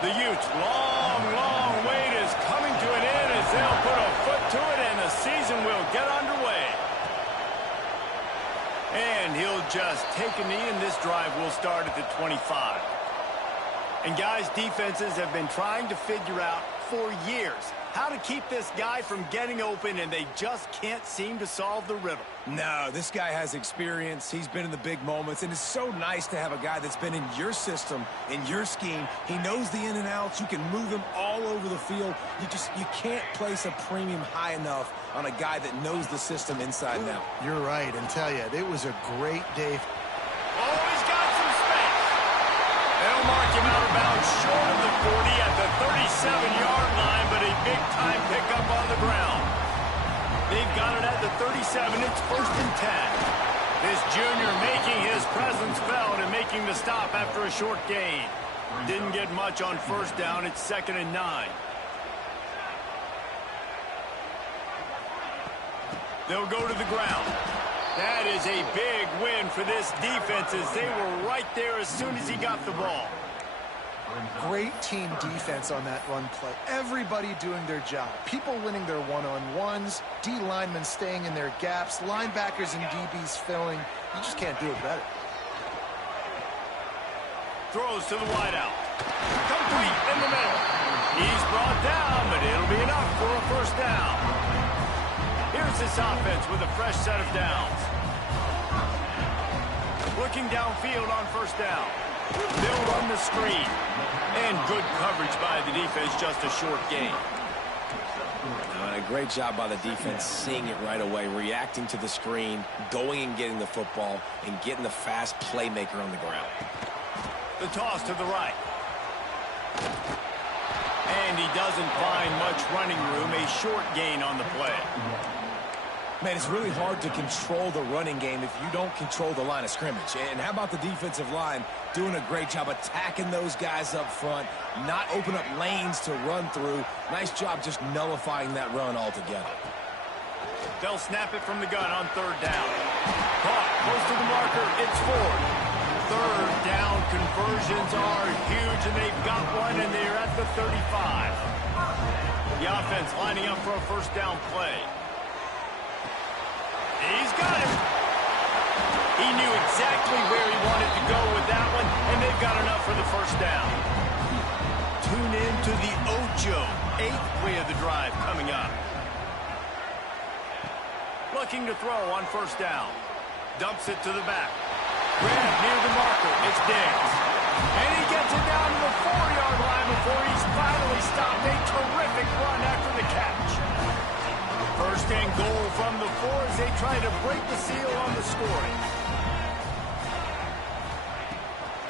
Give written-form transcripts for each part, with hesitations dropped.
The Utes' long wait is coming to an end as they'll put a foot to it and the season will get underway. And he'll just take a knee and this drive will start at the 25. And guys, defenses have been trying to figure out for years how to keep this guy from getting open, and they just can't seem to solve the riddle. No, this guy has experience. He's been in the big moments, and it's so nice to have a guy that's been in your system, in your scheme. He knows the in and outs. You can move him all over the field. You can't place a premium high enough on a guy that knows the system inside and out. You're right, and tell you, it was a great day. Oh, he's got some space. They'll mark him out of bounds short of the 40 at the 37-yard line, but a big-time pickup on the ground. They've got it at the 37. It's 1st and 10. This junior making his presence felt and making the stop after a short gain. Didn't get much on 1st down. It's 2nd and 9. They'll go to the ground. That is a big win for this defense as they were right there as soon as he got the ball. Great team defense on that run play. Everybody doing their job. People winning their one-on-ones, D linemen staying in their gaps, linebackers and DBs filling. You just can't do it better. Throws to the wideout. Complete in the middle. He's brought down, but it'll be enough for a 1st down. Here's this offense with a fresh set of downs. Looking downfield on 1st down. They'll run the screen. And good coverage by the defense, just a short gain. A great job by the defense, seeing it right away, reacting to the screen, going and getting the football, and getting the fast playmaker on the ground. The toss to the right. And he doesn't find much running room, a short gain on the play. Man, it's really hard to control the running game if you don't control the line of scrimmage. And how about the defensive line doing a great job attacking those guys up front, not open up lanes to run through. Nice job just nullifying that run altogether. They'll snap it from the gun on 3rd down. Caught close to the marker. It's 4th. 3rd down conversions are huge, and they've got one, and they're at the 35. The offense lining up for a 1st down play. He's got it. He knew exactly where he wanted to go with that one, and they've got enough for the 1st down. Tune in to the Ocho, 8th play of the drive coming up. Looking to throw on 1st down. Dumps it to the back. Gramb near the marker. It's Diggs. And he gets it down to the 4-yard line before he's finally stopped. A terrific run after the catch. 1st and goal from the 4 as they try to break the seal on the scoring.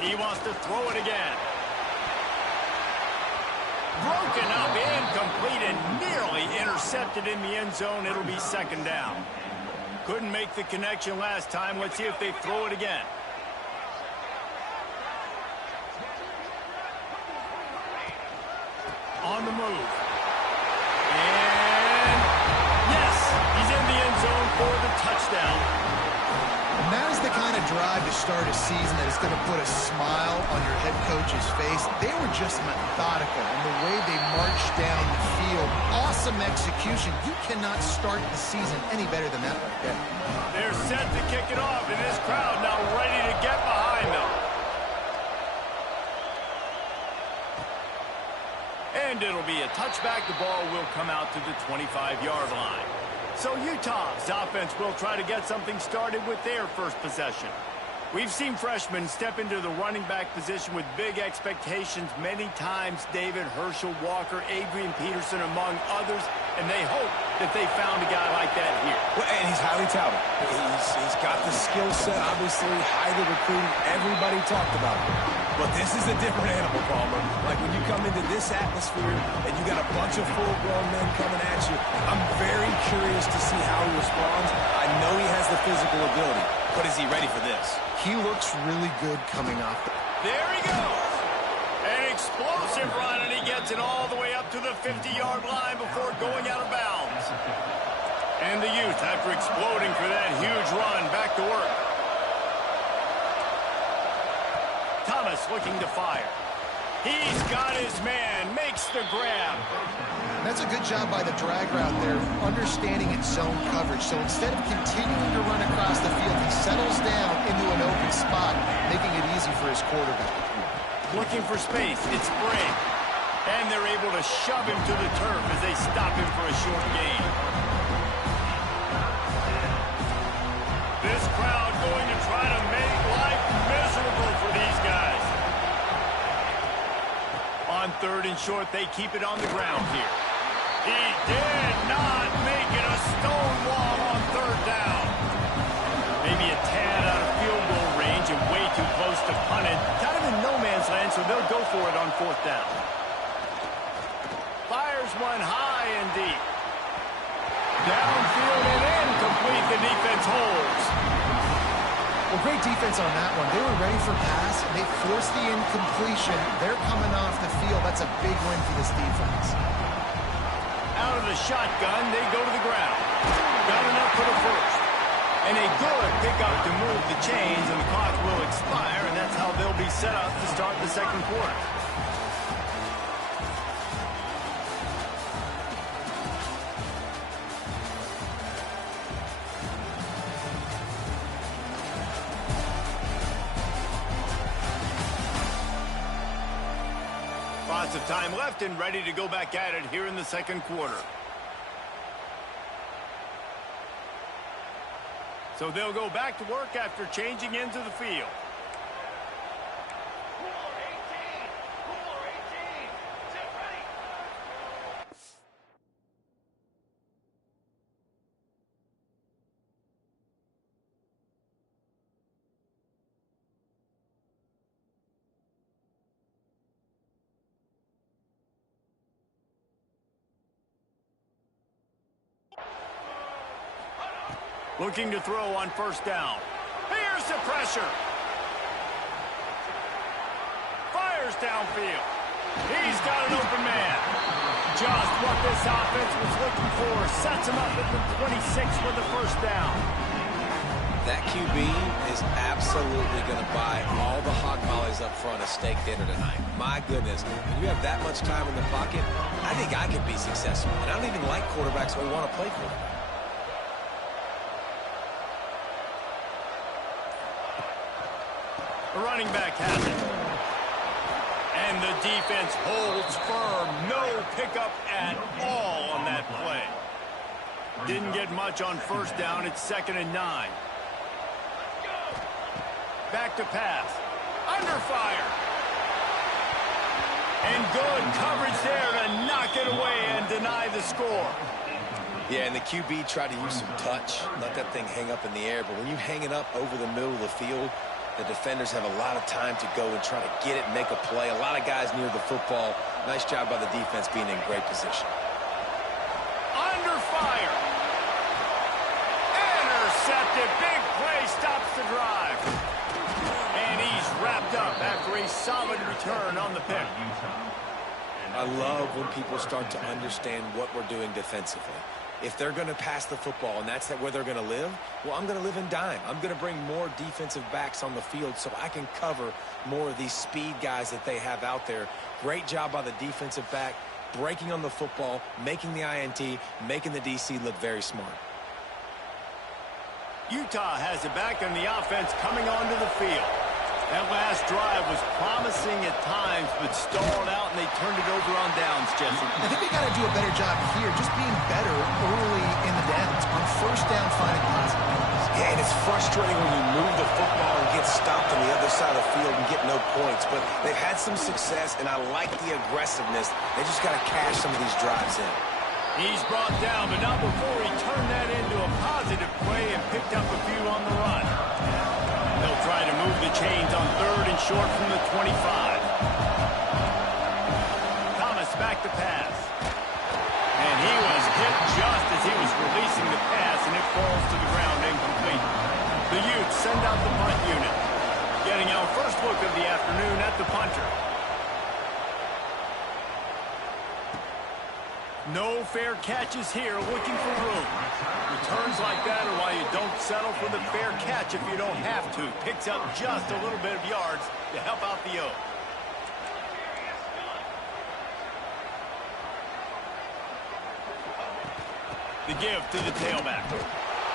He wants to throw it again. Broken up, incomplete, and nearly intercepted in the end zone. It'll be 2nd down. Couldn't make the connection last time. Let's see if they throw it again. On the move. And yes, he's in the end zone for the touchdown. And that is the kind of drive to start a season that is going to put a smile on your head coach's face. They were just methodical in the way they marched down the field. Awesome execution. You cannot start the season any better than that right there. They're set to kick it off, and this crowd now ready to get behind them. And it'll be a touchback. The ball will come out to the 25-yard line. So Utah's offense will try to get something started with their 1st possession. We've seen freshmen step into the running back position with big expectations many times. David, Herschel, Walker, Adrian Peterson, among others. And they hope that they found a guy like that here. Well, and he's highly touted. He's got the skill set, obviously, highly recruited. Everybody talked about him. But this is a different animal, Palmer. Like when you come into this atmosphere and you got a bunch of full-grown men coming at you, I'm very curious to see how he responds. I know he has the physical ability, but is he ready for this? He looks really good coming off. There he goes. An explosive run, and he gets it all the way up to the 50-yard line before going out of bounds. And the Utes, after exploding for that huge run, back to work. Thomas looking to fire. He's got his man, makes the grab. That's a good job by the drag route there, understanding its zone coverage. So instead of continuing to run across the field, he settles down into an open spot, making it easy for his quarterback. Looking for space, it's Gramb. And they're able to shove him to the turf as they stop him for a short gain. This crowd going to try to make life miserable for these guys. On 3rd and short, they keep it on the ground here. He did not make it a stone wall on 3rd down. Maybe a tad out of field goal range and way too close to punt it. Kind of in no man's land, so they'll go for it on 4th down. Fires one high and deep. Downfield and incomplete. The defense holds. Well, great defense on that one. They were ready for pass. They forced the incompletion. They're coming off the field. That's a big win for this defense. Out of the shotgun, they go to the ground. Got enough for the first. And a good pickup to move the chains, and the clock will expire, and that's how they'll be set up to start the 2nd quarter. Lots of time left and ready to go back at it here in the 2nd quarter. So they'll go back to work after changing into the field. Looking to throw on 1st down. Here's the pressure. Fires downfield. He's got an open man. Just what this offense was looking for. Sets him up at the 26 for the 1st down. That QB is absolutely going to buy all the hog mollies up front a steak dinner tonight. My goodness, when you have that much time in the pocket, I think I could be successful. And I don't even like quarterbacks who want to play quarterback. The running back has it. And the defense holds firm. No pickup at all on that play. Didn't get much on 1st down. It's 2nd and 9. Back to pass. Under fire. And good coverage there to knock it away and deny the score. Yeah, and the QB tried to use some touch. Let that thing hang up in the air. But when you hang it up over the middle of the field, the defenders have a lot of time to go and try to get it and make a play. A lot of guys near the football. Nice job by the defense being in great position. Under fire. Intercepted. Big play stops the drive. And he's wrapped up after a solid return on the pick. I love when people start to understand what we're doing defensively. If they're going to pass the football and that's where they're going to live, well, I'm going to live in dime. I'm going to bring more defensive backs on the field so I can cover more of these speed guys that they have out there. Great job by the defensive back, breaking on the football, making the INT, making the DC look very smart. Utah has it back and the offense coming onto the field. That last drive was promising at times, but stalled out, and they turned it over on downs, Jesse. I think they got to do a better job here, just being better early in the downs. On 1st down, finding positive points. Yeah, and it's frustrating when you move the football and get stopped on the other side of the field and get no points. But they've had some success, and I like the aggressiveness. They just got to cash some of these drives in. He's brought down, but not before he turned that into a positive play and picked up a few on the run. They'll try to move the chains on 3rd and short from the 25. Thomas back to pass. And he was hit just as he was releasing the pass, and it falls to the ground incomplete. The Utes send out the punt unit. Getting our first look of the afternoon at the punter. No fair catches here, looking for room. Returns like that are why you don't settle for the fair catch if you don't have to. Picks up just a little bit of yards to help out the Oak. The give to the tailback.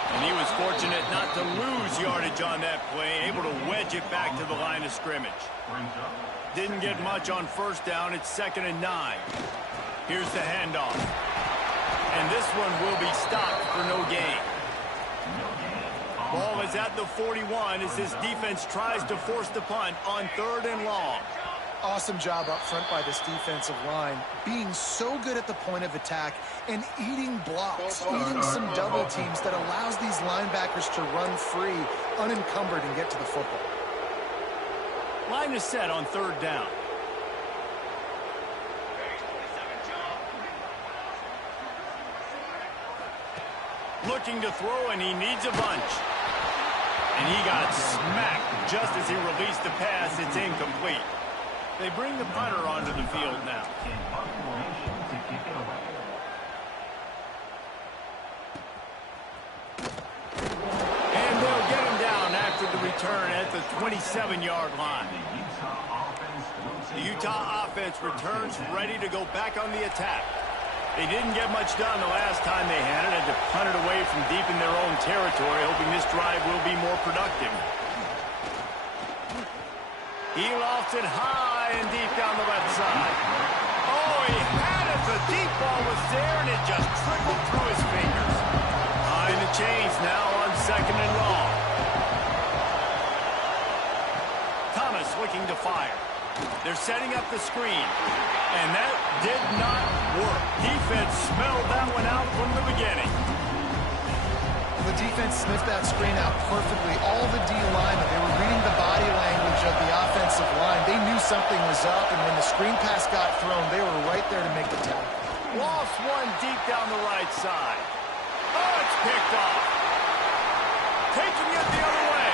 And he was fortunate not to lose yardage on that play, able to wedge it back to the line of scrimmage. Didn't get much on first down. It's 2nd and 9. Here's the handoff. And this one will be stopped for no gain. Ball is at the 41 as this defense tries to force the punt on 3rd and long. Awesome job up front by this defensive line, being so good at the point of attack and eating blocks, eating some double teams that allows these linebackers to run free, unencumbered, and get to the football. Line is set on 3rd down. Looking to throw, and he needs a bunch. And he got smacked just as he released the pass. It's incomplete. They bring the punter onto the field now. And they'll get him down after the return at the 27-yard line. The Utah offense returns ready to go back on the attack. They didn't get much done the last time they had it, to punt it away from deep in their own territory, hoping this drive will be more productive. He lofts it high and deep down the left side. Oh, he had it. The deep ball was there, and it just trickled through his fingers. Behind the chains now on 2nd and long. Thomas looking to fire. They're setting up the screen, and that did not work. Defense smelled that one out from the beginning. The defense sniffed that screen out perfectly. All the D-linemen, they were reading the body language of the offensive line. They knew something was up, and when the screen pass got thrown, they were right there to make the tackle. Lost one deep down the right side. Oh, it's picked off. Taking it the other way.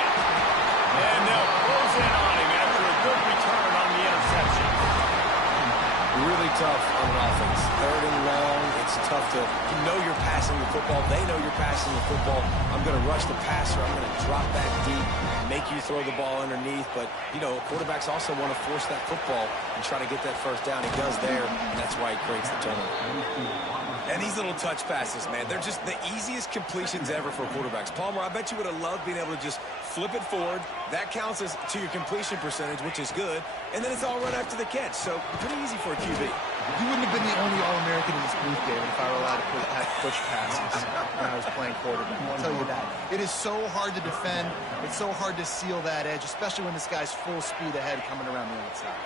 And they'll close in on him after a good return on the interception. Really tough on an offense. 3rd and long, it's tough to, you know you're passing the football. They know you're passing the football. I'm going to rush the passer. I'm going to drop back deep, make you throw the ball underneath. But, you know, quarterbacks also want to force that football and try to get that first down. He does there, and that's why he creates the turnover. And these little touch passes, man, they're just the easiest completions ever for quarterbacks. Palmer, I bet you would have loved being able to just flip it forward. That counts as to your completion percentage, which is good. And then it's all run after the catch. So pretty easy for a QB. You wouldn't have been the only All-American in this booth, David, if I were allowed to have push passes when I was playing quarterback. I'll tell you that. It is so hard to defend. It's so hard to seal that edge, especially when this guy's full speed ahead coming around the outside.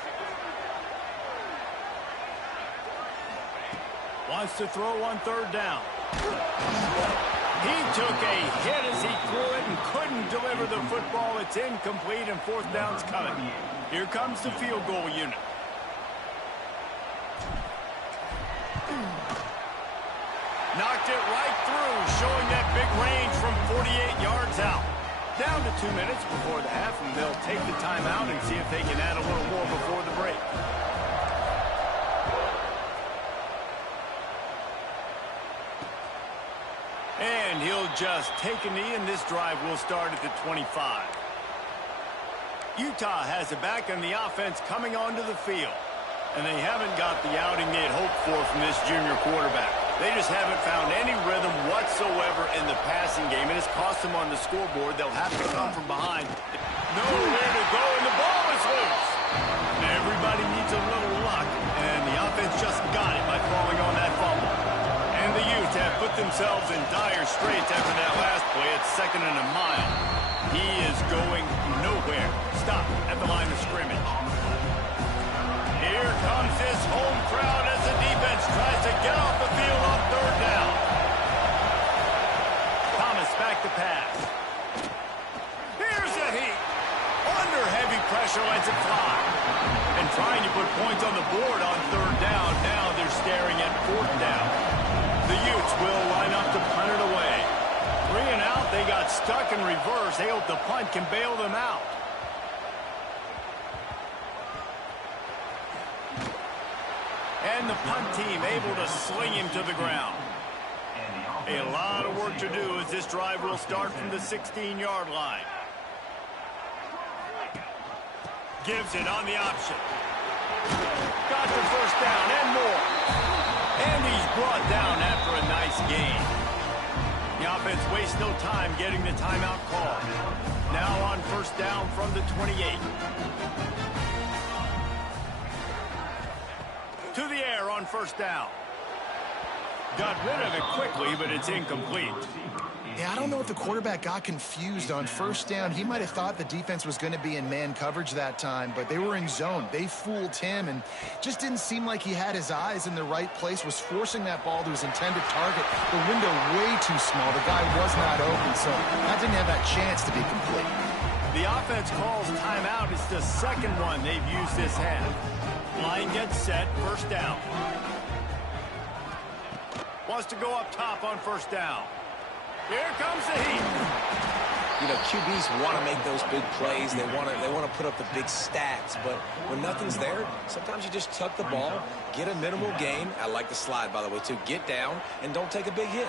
Wants to throw on 3rd down. He took a hit as he threw it and couldn't deliver the football. It's incomplete, and 4th down's coming. Here comes the field goal unit. Knocked it right through, showing that big range from 48 yards out. Down to 2 minutes before the half, and they'll take the timeout and see if they can add a little more before the break. And he'll just take a knee, and this drive will start at the 25. Utah has it back, and the offense coming onto the field. And they haven't got the outing they'd hoped for from this junior quarterback. They just haven't found any rhythm whatsoever in the passing game, and it's cost them on the scoreboard. They'll have to come from behind. Nowhere to go, and the ball is loose. Everybody needs a little luck, and the offense just got it by falling on that fumble. And the Utes have put themselves in dire straits after that last play. It's 2nd and a mile. He is going nowhere. Stop at the line of scrimmage. Here comes this home crowd as the defense tries to get off the field on 3rd down. Thomas back to pass. Here's a heat. Under heavy pressure, lets it fly. And trying to put points on the board on 3rd down. Now they're staring at 4th down. The Utes will line up to punt it away. 3 and out, they got stuck in reverse. They hope the punt can bail them out. And the punt team able to sling him to the ground. A lot of work to do as this drive will start from the 16-yard line. Gives it on the option. Got the first down and more. And he's brought down after a nice gain. offense wastes no time getting the timeout call. Now on first down from the 28. To the air on first down. Got rid of it quickly, but it's incomplete. Yeah, I don't know if the quarterback got confused on first down. He might have thought the defense was going to be in man coverage that time, but they were in zone. They fooled him and just didn't seem like he had his eyes in the right place, was forcing that ball to his intended target. The window way too small. The guy was not open, so that didn't have that chance to be complete. The offense calls timeout. It's the second one they've used this half. Line gets set, first down. Wants to go up top on first down. Here comes the heat. You know, QBs want to make those big plays. They want to put up the big stats. But when nothing's there, sometimes you just tuck the ball, get a minimal gain. I like the slide, by the way, too. Get down and don't take a big hit.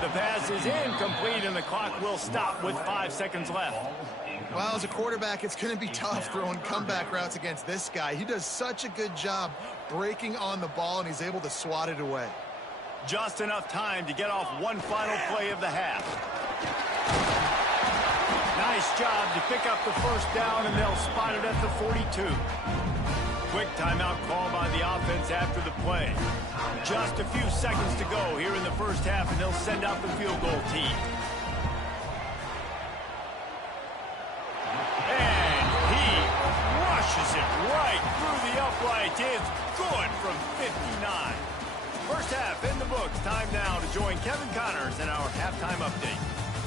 The pass is incomplete, and the clock will stop with 5 seconds left. Well, as a quarterback, it's going to be tough throwing comeback routes against this guy. He does such a good job breaking on the ball, and he's able to swat it away. Just enough time to get off one final play of the half. Nice job to pick up the first down, and they'll spot it at the 42. Quick timeout call by the offense after the play. Just a few seconds to go here in the first half, and they'll send out the field goal team. And he rushes it right through the upright. It's good from 59. First half in the books. Time now to join Kevin Connors in our halftime update.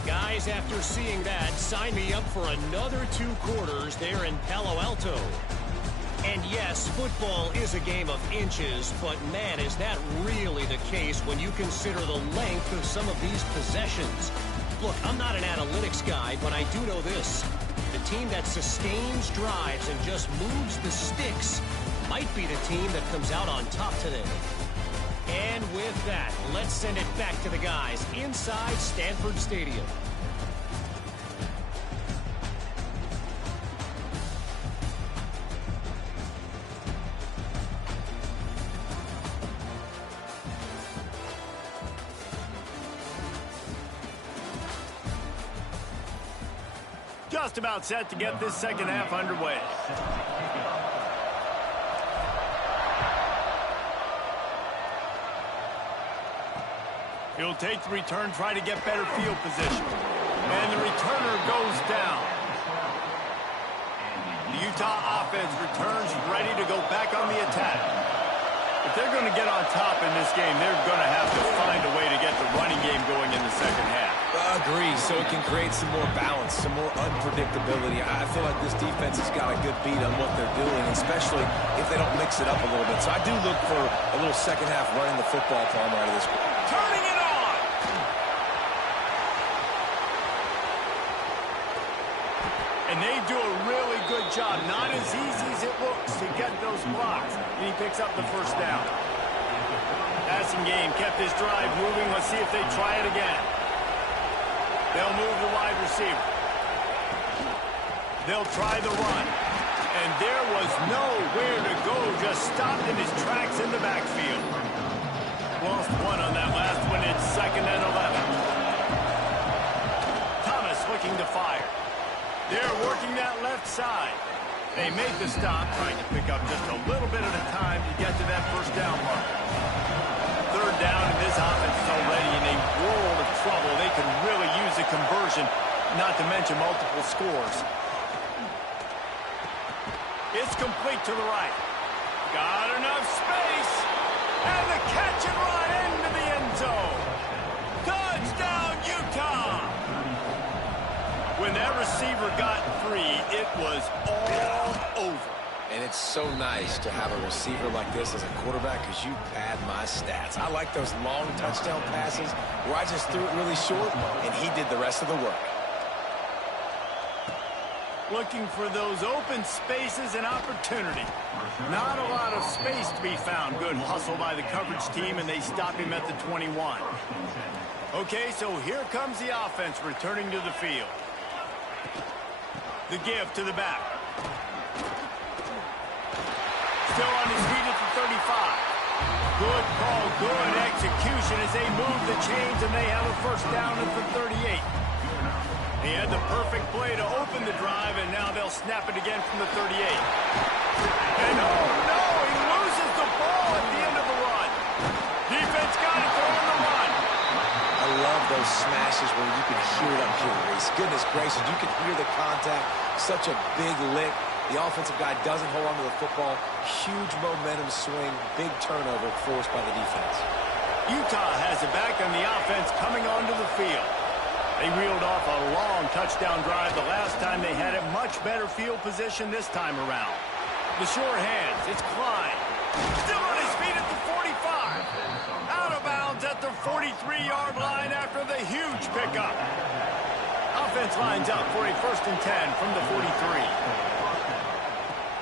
Guys, after seeing that, sign me up for another 2 quarters there in Palo Alto. And yes, football is a game of inches, but man, is that really the case when you consider the length of some of these possessions. Look, I'm not an analytics guy, but I do know this. The team that sustains drives and just moves the sticks might be the team that comes out on top today. And with that, let's send it back to the guys inside Stanford Stadium. Just about set to get this second half underway. He'll take the return, try to get better field position. And the returner goes down. The Utah offense returns ready to go back on the attack. If they're going to get on top in this game, they're going to have to find a way to get the running game going in the second half. Agree, so it can create some more balance, some more unpredictability. I feel like this defense has got a good beat on what they're doing, especially if they don't mix it up a little bit. So I do look for a little second half running the football Palmer out of this. Turning it on! And they do a really good job. Not as easy as it looks to get those blocks. And he picks up the first down. Passing game kept this drive moving. Let's see if they try it again. They'll move the wide receiver. They'll try the run. And there was nowhere to go. Just stopped in his tracks in the backfield. Lost one on that last one. It's 2nd and 11. Thomas looking to fire. They're working that left side. They made the stop, trying to pick up just a little bit at a time to get to that first down mark. 3rd down, and this offense is already in a world of trouble. They can really use a conversion, not to mention multiple scores. It's complete to the right. Got enough space. And the catch and run into the end zone. Touchdown, Utah! When that receiver got free, it was all over. And it's so nice to have a receiver like this as a quarterback because you pad my stats. I like those long touchdown passes where I just threw it really short and he did the rest of the work. Looking for those open spaces and opportunity. Not a lot of space to be found. Good hustle by the coverage team, and they stop him at the 21. Okay, so here comes the offense returning to the field. The give to the back. Still on his feet at the 35. Good call, good execution as they move the chains, and they have a first down at the 38. He had the perfect play to open the drive, and now they'll snap it again from the 38. And oh no, he loses the ball at the end of the run. Defense got it, they're on the run. I love those smashes where you can hear it up here, Reese. Goodness gracious, you can hear the contact. Such a big lick. The offensive guy doesn't hold on to the football. Huge momentum swing, big turnover forced by the defense. Utah has it back on the offense coming onto the field. They reeled off a long touchdown drive the last time. They had a much better field position this time around. The sure hands, it's Klein. Still on his feet at the 45. Out of bounds at the 43-yard line after the huge pickup. Offense lines up for a 1st and 10 from the 43.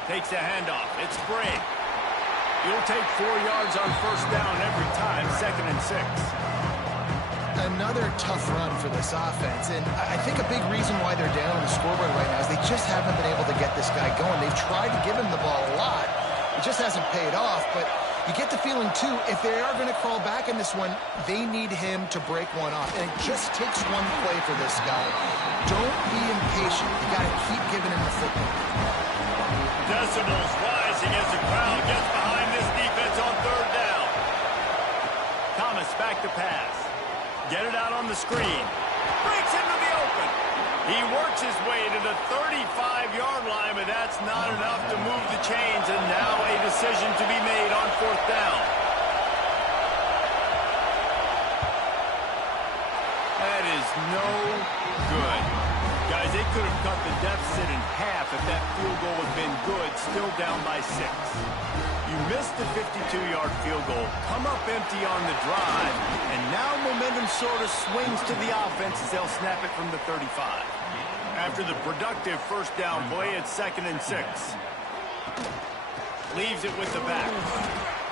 Takes a handoff. It's Gramb. You'll take 4 yards on first down every time, 2nd and 6. Another tough run for this offense, and I think a big reason why they're down on the scoreboard right now is they just haven't been able to get this guy going. They've tried to give him the ball a lot. It just hasn't paid off, but you get the feeling, too, if they are going to crawl back in this one, they need him to break one off, and it just takes one play for this guy. Don't be impatient. You got to keep giving him the football. Decibels rising as the crowd gets behind this defense on 3rd down. Thomas back to pass. Get it out on the screen. Breaks into the open. He works his way to the 35-yard line, but that's not enough to move the chains, and now a decision to be made on 4th down. That is no good. Guys, they could have cut the deficit in half if that field goal had been good, still down by 6. You missed the 52-yard field goal, come up empty on the drive, and now momentum sort of swings to the offense as they'll snap it from the 35. After the productive first down play, it's 2nd and 6. Leaves it with the back.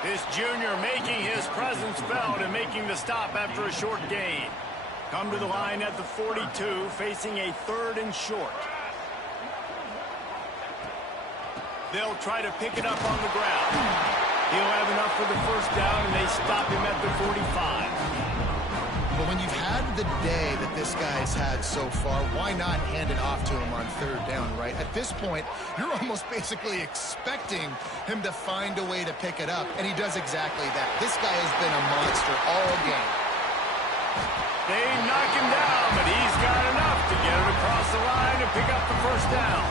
This junior making his presence felt and making the stop after a short gain. Come to the line at the 42, facing a 3rd and short. They'll try to pick it up on the ground. He'll have enough for the first down, and they stop him at the 45. But when you've had the day that this guy's had so far, why not hand it off to him on 3rd down, right? At this point, you're almost basically expecting him to find a way to pick it up, and he does exactly that. This guy has been a monster all game. They knock him down, but he's got enough to get it across the line and pick up the first down.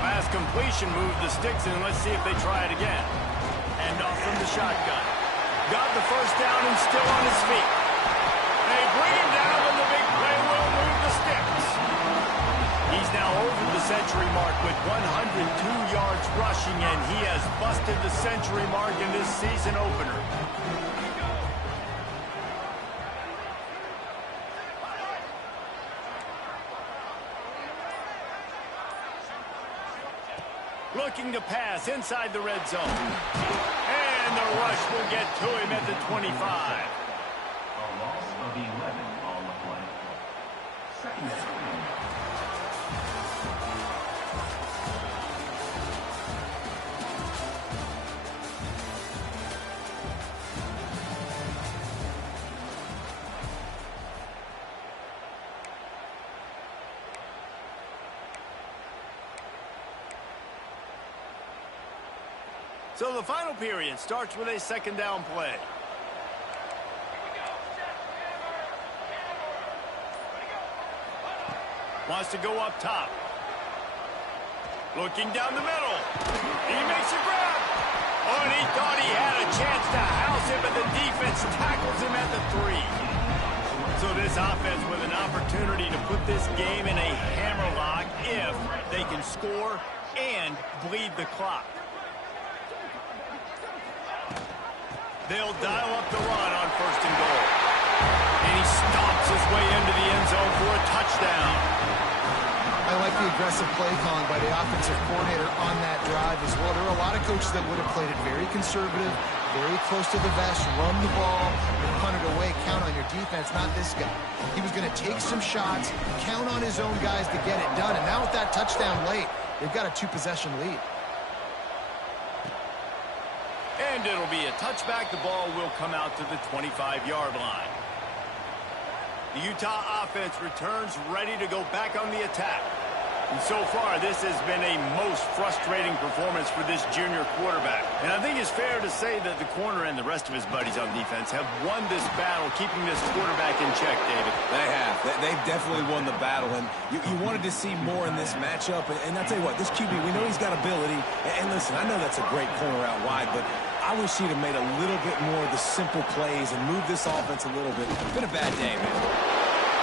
Last completion moved the sticks in. Let's see if they try it again. Hand off from the shotgun. Got the first down and still on his feet. They bring him down, and the big play will move the sticks. He's now over the century mark with 102 yards rushing, and he has busted the century mark in this season opener. Looking to pass inside the red zone. And the rush will get to him at the 25. A loss of 11 on the play. 2nd down. So the final period starts with a 2nd down play. Wants to go up top. Looking down the middle. He makes a grab. Oh, and he thought he had a chance to house him, but the defense tackles him at the 3. So this offense with an opportunity to put this game in a hammerlock if they can score and bleed the clock. They'll dial up the run on 1st and goal. And he stomps his way into the end zone for a touchdown. I like the aggressive play calling by the offensive coordinator on that drive as well. There are a lot of coaches that would have played it very conservative, very close to the vest, run the ball, and punt it away, count on your defense, not this guy. He was going to take some shots, count on his own guys to get it done, and now with that touchdown late, they've got a 2-possession lead. And And it'll be a touchback. The ball will come out to the 25-yard line. The Utah offense returns ready to go back on the attack. And so far, this has been a most frustrating performance for this junior quarterback. And I think it's fair to say that the corner and the rest of his buddies on defense have won this battle, keeping this quarterback in check, David. They have. They've definitely won the battle. And you wanted to see more in this matchup. And I'll tell you what, this QB, we know he's got ability. And listen, I know that's a great corner out wide, but I wish he'd have made a little bit more of the simple plays and moved this offense a little bit. It's been a bad day, man.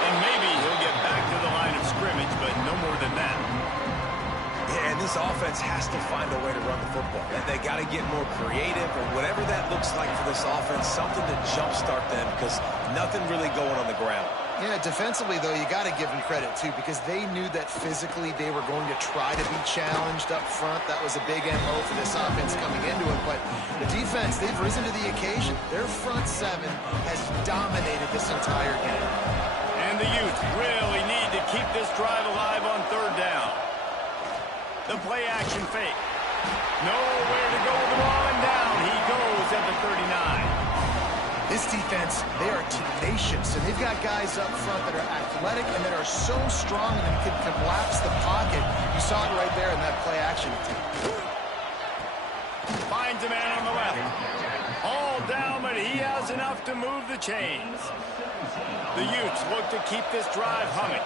And maybe he'll get back to the line of scrimmage, but no more than that. Yeah, and this offense has to find a way to run the football. They got to get more creative or whatever that looks like for this offense, something to jumpstart them because nothing really going on the ground. Yeah, defensively, though, you got to give them credit, too, because they knew that physically they were going to try to be challenged up front. That was a big MO for this offense coming into it. But the defense, they've risen to the occasion. Their front seven has dominated this entire game. And the Utes really need to keep this drive alive on third down. The play-action fake. Nowhere to go with the ball, and down he goes at the 39. This defense, they are tenacious, and they've got guys up front that are athletic and that are so strong and can collapse the pocket. You saw it right there in that play-action attempt. Finds a man on the left. All down, but he has enough to move the chains. The Utes look to keep this drive humming.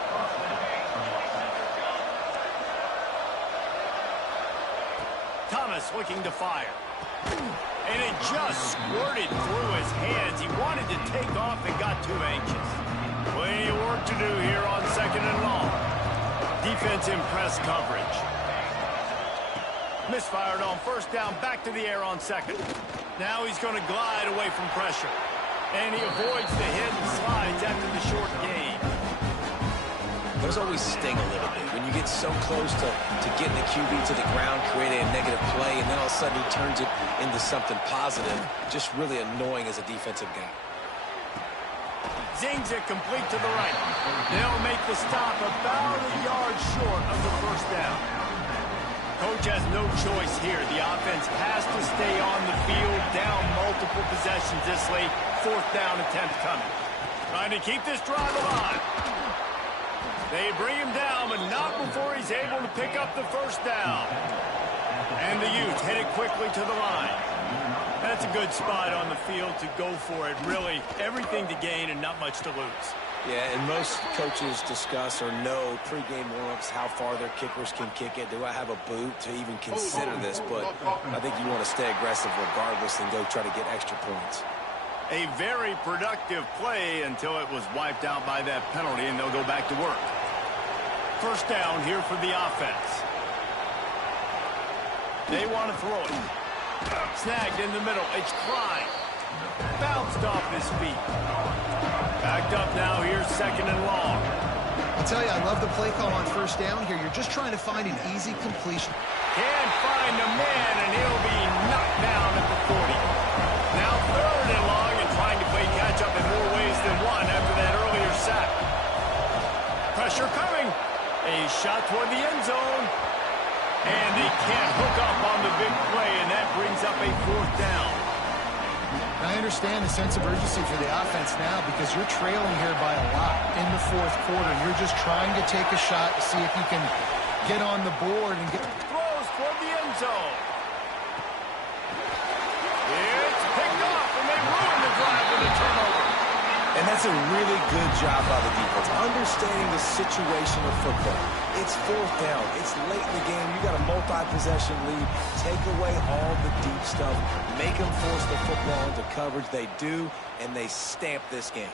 Thomas looking to fire. And it just squirted through his hands. He wanted to take off and got too anxious. Plenty of work to do here on second and long. Defense in press coverage. Misfired on first down, back to the air on second. Now he's going to glide away from pressure. And he avoids the hit and slides after the short gain. Those always sting a little bit when you get so close to getting the QB to the ground, creating a negative play, and then all of a sudden he turns it into something positive. Just really annoying as a defensive guy. Zings it complete to the right. They'll make the stop about a yard short of the first down. Coach has no choice here. The offense has to stay on the field, down multiple possessions this late. Fourth down attempt coming. Trying to keep this drive alive. They bring him down, but not before he's able to pick up the first down. And the Utes hit it quickly to the line. That's a good spot on the field to go for it. Really, everything to gain and not much to lose. Yeah, and most coaches discuss or know pregame warm-ups how far their kickers can kick it. Do I have a boot to even consider this? But I think you want to stay aggressive regardless and go try to get extra points. A very productive play until it was wiped out by that penalty, and they'll go back to work. First down here for the offense. They want to throw it. Snagged in the middle. It's Gramb. Bounced off his feet. Backed up now. Here's second and long. I'll tell you, I love the play call on first down here. You're just trying to find an easy completion. Can't find a man, and he'll be knocked down at the 40. Now third and long, and trying to play catch-up in more ways than one after that earlier sack. Pressure coming. A shot toward the end zone. And they can't hook up on the big play, and that brings up a fourth down. I understand the sense of urgency for the offense now because you're trailing here by a lot in the fourth quarter. You're just trying to take a shot to see if you can get on the board and get... Throws toward the end zone. It's picked off, and they ruin the drive with a turnover. And that's a really good job by the defense, understanding the situation of football. It's fourth down. It's late in the game. You got a multi-possession lead. Take away all the deep stuff. Make them force the football into coverage. They do, and they stamp this game.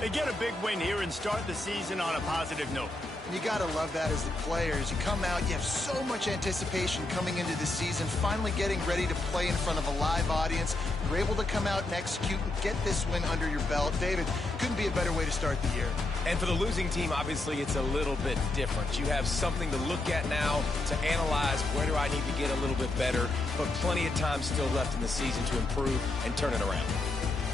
They get a big win here and start the season on a positive note. You got to love that as the players. You come out, you have so much anticipation coming into the season, finally getting ready to play in front of a live audience. You're able to come out and execute and get this win under your belt. David, couldn't be a better way to start the year. And for the losing team, obviously, it's a little bit different. You have something to look at now to analyze where do I need to get a little bit better, but plenty of time still left in the season to improve and turn it around.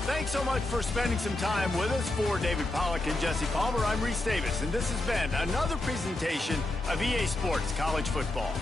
Thanks so much for spending some time with us. For David Pollack and Jesse Palmer, I'm Reese Davis, and this has been another presentation of EA Sports College Football.